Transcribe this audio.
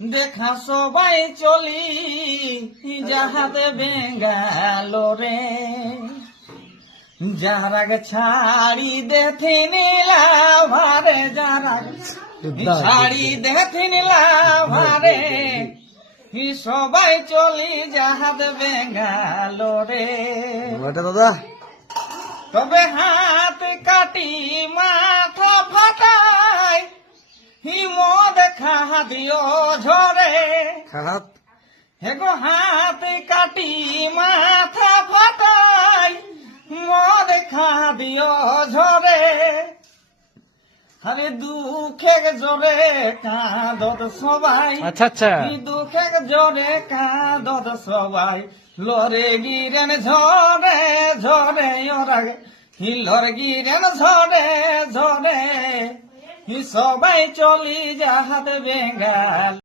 দেখা সবাই চলি যাহাতে বেঙ্গালোরে, যারা ছাড়ি দেথিন লাভারে, যারা ছাড়ি দেথিন লাভারে, সবাই চলি যাহাতে বেঙ্গালোরে। দাদা তবে হাত কাটি মাথা ফাটাই, মদ খা দিও ঝরে। খাত হেগো হাত কাটি মাথা ফাটাই, মদ খা দিও ঝরে। আরে দুঃখে জোরে কাঁদত সবাই, আচ্ছা আচ্ছা দুঃখে জোরে কাঁদত সবাই, লরে গিরেন ঝরে ঝরে ওরা, হিলর গিরেন ঝরে ঝরে, সবাই চলি যাহাতে বেঙ্গাল।